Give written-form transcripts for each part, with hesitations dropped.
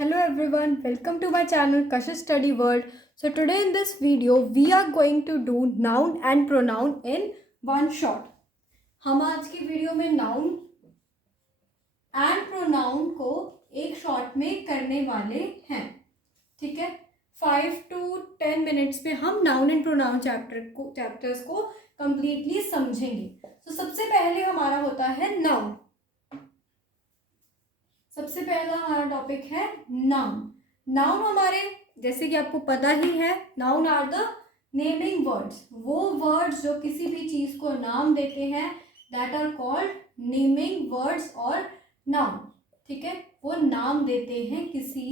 Hello everyone, welcome to my channel Kashish Study World. So today in this video we are going to do noun and pronoun in one shot. हम आज की video में noun and pronoun को एक shot में करने वाले हैं. ठीक है, 5 to 10 मिनट्स में हम नाउन एंड प्रोनाउन चैप्टर्स को कंप्लीटली समझेंगे. तो सबसे पहले हमारा होता है नाउन. सबसे पहला हमारा टॉपिक है नाउन. नाउन हमारे, जैसे कि आपको पता ही है, noun are the naming words. वो वर्ड्स जो किसी भी चीज को नाम देते हैं, that are called naming words और नाउन. ठीक है, वो नाम देते हैं किसी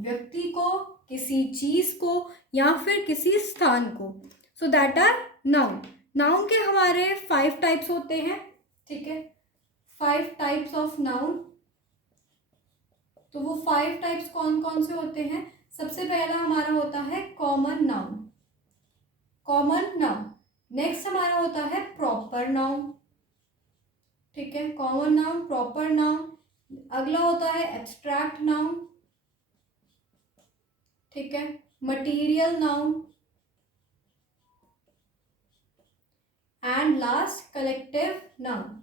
व्यक्ति को, किसी चीज को या फिर किसी स्थान को. So that are noun. Noun के हमारे 5 टाइप्स होते हैं. ठीक है, 5 टाइप्स ऑफ नाउन. तो वो 5 टाइप्स कौन कौन से होते हैं? सबसे पहला हमारा होता है common noun. Common noun. Next हमारा होता है प्रॉपर नाउन. ठीक है, कॉमन नाउन, प्रॉपर नाउन. अगला होता है एब्स्ट्रैक्ट नाउन. ठीक है, material noun and last collective noun.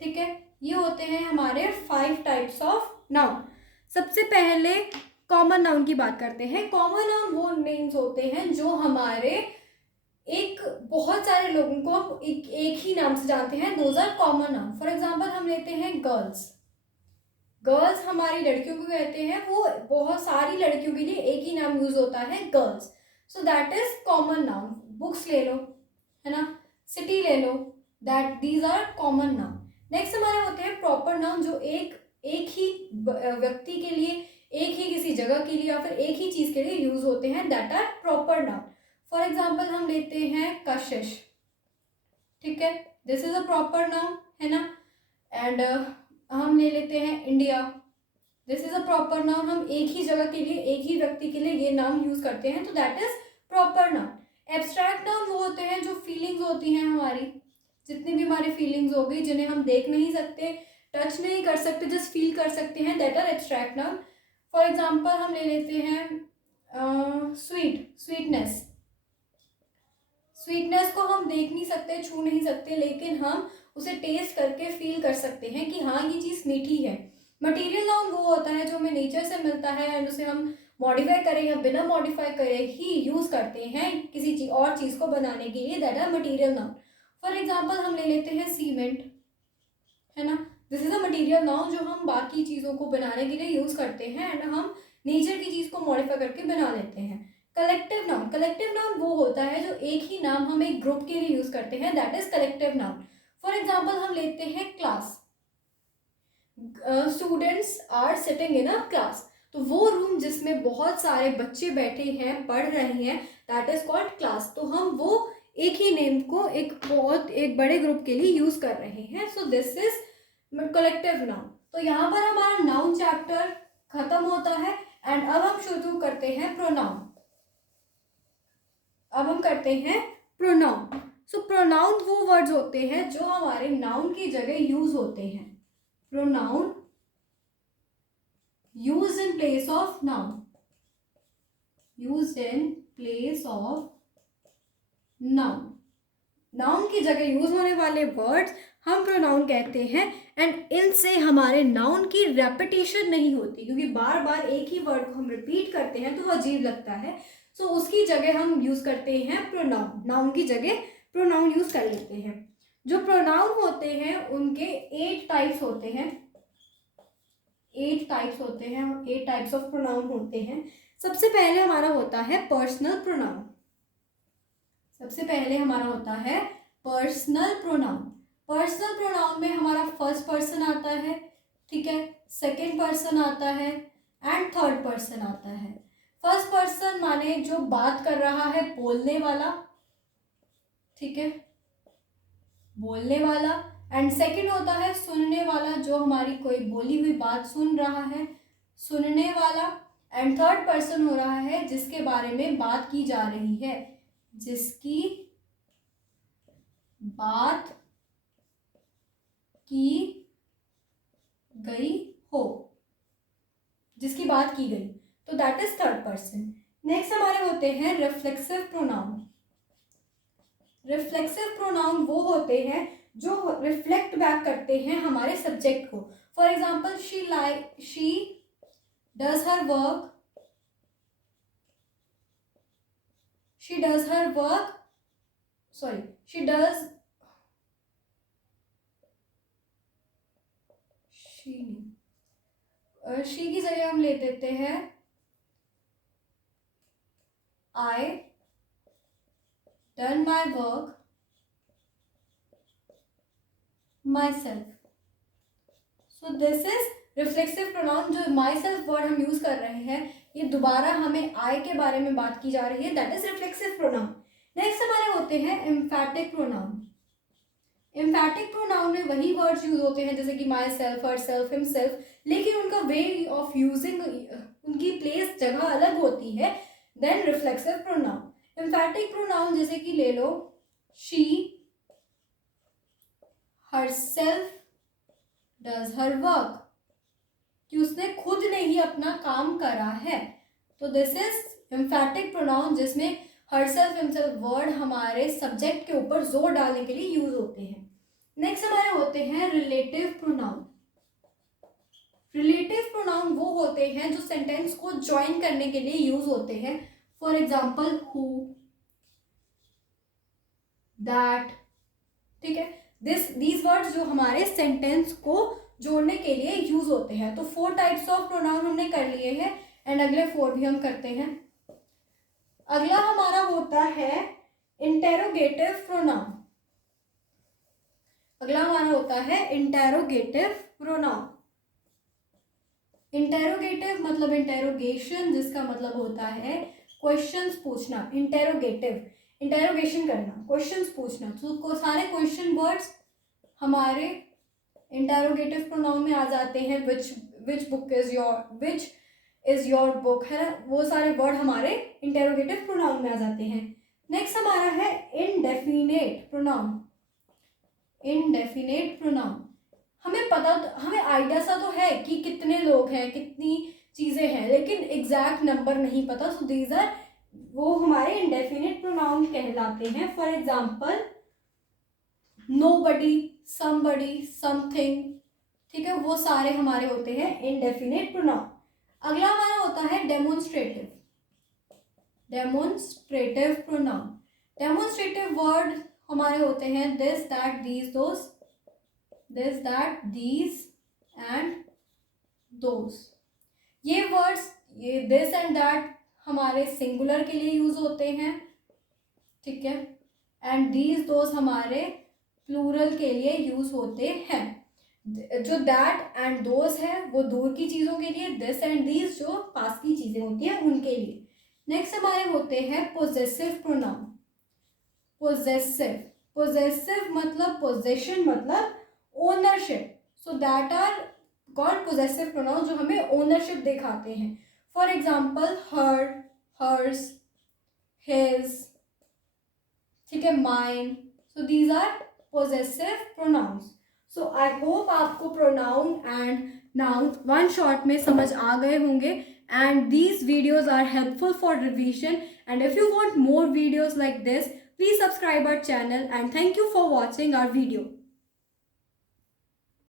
ठीक है, ये होते हैं हमारे 5 टाइप्स ऑफ नाउन. सबसे पहले कॉमन नाउन की बात करते हैं. कॉमन नाउन वो नेम्स होते हैं जो हमारे एक बहुत सारे लोगों को हम एक ही नाम से जानते हैं. Those are common noun. For example हम लेते हैं गर्ल्स. गर्ल्स हमारी लड़कियों को कहते हैं. वो बहुत सारी लड़कियों के लिए एक ही नाम यूज होता है, girls. So that is common noun. Books ले लो, है ना, सिटी ले लो, that these are common noun. Next हमारे होते हैं प्रॉपर नाउन, जो एक ही व्यक्ति के लिए, एक ही किसी जगह के लिए या फिर एक ही चीज के लिए यूज होते हैं. That are proper noun. For example हम लेते हैं कशिश. ठीक है, this is a proper noun, है ना. एंड हम ले लेते हैं India. This is a proper noun. हम एक ही जगह के लिए, एक ही व्यक्ति के लिए ये नाम यूज करते हैं, तो that is proper noun. Abstract noun वो होते हैं जो फीलिंग्स होती हैं हमारी, जितनी भी हमारी फीलिंग्स होगी, जिन्हें हम देख नहीं सकते, टच नहीं कर सकते, जस्ट फील कर सकते हैं, that are abstract noun. For example हम ले लेते हैं स्वीटनेस. स्वीटनेस को हम देख नहीं सकते, छू नहीं सकते, लेकिन हम उसे टेस्ट करके फील कर सकते हैं कि हाँ ये चीज़ मीठी है. मटेरियल नाउन वो होता है जो हमें नेचर से मिलता है एंड उसे हम मॉडिफाई करें या बिना मॉडिफाई करे ही यूज करते हैं किसी और चीज़ को बनाने के लिए, that are material noun. For example हम ले लेते हैं सीमेंट, है ना. This is a material noun जो हम बाकी चीज़ों को बनाने के लिए यूज करते हैं एंड हम नेचर की चीज़ को मॉडिफाई करके बना लेते हैं. Collective noun. कलेक्टिव नाउन वो होता है जो एक ही नाम हम एक ग्रुप के लिए यूज करते हैं, that is collective noun. For example हम लेते हैं class. Students are sitting in a class. तो वो रूम जिसमें बहुत सारे बच्चे बैठे हैं, पढ़ रहे हैं, दैट इज कॉल्ड क्लास. तो हम वो एक ही नेम को एक बड़े ग्रुप के लिए यूज कर रहे हैं. So this is collective noun. तो यहाँ पर हमारा नाउन चैप्टर खत्म होता है एंड अब हम शुरू करते हैं प्रोनाउन. अब हम करते हैं प्रोनाउन. सो प्रोनाउन वो वर्ड्स होते हैं जो हमारे नाउन की जगह यूज होते हैं. Pronoun use in place of noun. Use in place of noun. Noun की जगह यूज होने वाले वर्ड्स हम प्रोनाउन कहते हैं एंड इनसे हमारे नाउन की रेपिटेशन नहीं होती, क्योंकि बार बार एक ही वर्ड को हम रिपीट करते हैं तो वो अजीब लगता है. सो उसकी जगह हम यूज करते हैं प्रोनाउन. नाउन की जगह प्रोनाउन यूज कर लेते हैं. जो प्रोनाउन होते हैं उनके 8 टाइप्स होते हैं. 8 टाइप्स होते हैं, 8 टाइप्स ऑफ प्रोनाउन होते हैं. सबसे पहले हमारा होता है पर्सनल प्रोनाउन. सबसे पहले हमारा होता है पर्सनल प्रोनाउन. पर्सनल प्रोनाउन में हमारा फर्स्ट पर्सन आता है, ठीक है, सेकंड पर्सन आता है एंड थर्ड पर्सन आता है. फर्स्ट पर्सन माने जो बात कर रहा है, बोलने वाला, ठीक है, बोलने वाला. एंड सेकंड होता है सुनने वाला, जो हमारी कोई बोली हुई बात सुन रहा है, सुनने वाला. एंड थर्ड पर्सन हो रहा है जिसके बारे में बात की जा रही है, जिसकी बात की गई हो. जिसकी बात की गई, तो that is third person. Next हमारे होते हैं रिफ्लेक्सिव प्रोनाउन। रिफ्लेक्सिव प्रोनाउन वो होते हैं जो रिफ्लेक्ट बैक करते हैं हमारे सब्जेक्ट को। For example, she does her work, she does her work, sorry, she does, she की जगह हम ले देते हैं I done my work myself. So this is reflexive pronoun. जो माई सेल्फ वर्ड हम यूज कर रहे हैं, ये दोबारा हमें आई के बारे में बात की जा रही है, that is reflexive pronoun. Next हमारे होते हैं एम्फैटिक प्रोनाउन। एम्फैटिक प्रोनाउन में वही वर्ड्स यूज होते हैं जैसे कि myself, herself, himself, लेकिन उनका वे ऑफ यूजिंग, उनकी प्लेस, जगह अलग होती है then reflexive pronoun. Emphatic pronoun जैसे कि ले लो, she herself does her work, कि उसने खुद ने ही अपना काम करा है, तो दिस इज एम्फैटिक प्रोनाउन जिसमें हर सेल्फ, हिमसेल्फ वर्ड हमारे सब्जेक्ट के ऊपर जोर डालने के लिए यूज होते हैं। नेक्स्ट हमारे होते हैं रिलेटिव प्रोनाउन। रिलेटिव प्रोनाउन वो होते हैं जो सेंटेंस को ज्वाइन करने के लिए यूज होते हैं। फॉर एग्जाम्पल, हु, दैट, ठीक है, दीज वर्ड्स जो हमारे सेंटेंस को जोड़ने के लिए यूज होते हैं। तो 4 टाइप्स ऑफ प्रोनाउन हमने कर लिए हैं एंड अगले 4 भी हम करते हैं। अगला हमारा होता है इंटेरोगेटिव प्रोनाउन। अगला हमारा होता है इंटेरोगेटिव प्रोनाउन। इंटेरोगेटिव मतलब इंटेरोगेशन, जिसका मतलब होता है क्वेश्चंस पूछना। इंटेरोगेटिव, इंटेरोगेशन करना, क्वेश्चंस पूछना। तो सारे क्वेश्चन वर्ड्स हमारे इंटेरोगेटिव प्रोनाउन में आ जाते हैं। Which book is your, which is your book, है ना, वो सारे वर्ड हमारे इंटेरोगेटिव प्रोनाउन में आ जाते हैं। नेक्स्ट हमारा है इनडेफिनेट प्रोनाउन। इनडेफिनेट प्रोनाउन, हमें आइडिया सा तो है कि कितने लोग हैं, कितनी चीजें हैं, लेकिन एग्जैक्ट नंबर नहीं पता। सो दीज आर, वो हमारे इनडेफिनेट प्रोनाउन कहलाते हैं। For example, nobody, somebody, something, ठीक है, वो सारे हमारे होते हैं इनडेफिनेट प्रोनाउन। अगला हमारा होता है demonstrative. Demonstrative pronoun, demonstrative word हमारे होते हैं this, that, these, those, this, that, these and those. ये वर्ड्स, ये दिस एंड दैट हमारे सिंगुलर के लिए यूज होते हैं, ठीक है, एंड दीज, दोस हमारे प्लूरल के लिए यूज होते हैं। जो दैट एंड दोस है वो दूर की चीजों के लिए, दिस एंड दीज जो पास की चीजें होती हैं उनके लिए। नेक्स्ट हमारे होते हैं पोजेसिव प्रोनाउन। पोजेसिव, पोजेसिव मतलब पोजेशन, मतलब ownership. So that are called possessive pronoun जो हमें ओनरशिप दिखाते हैं। For example, her, hers, his, ठीक है, mine. So these are possessive pronouns. So I hope आपको pronoun and noun one shot में समझ आ गए होंगे, and these videos are helpful for revision, and if you want more videos like this, please subscribe our channel, and thank you for watching our video.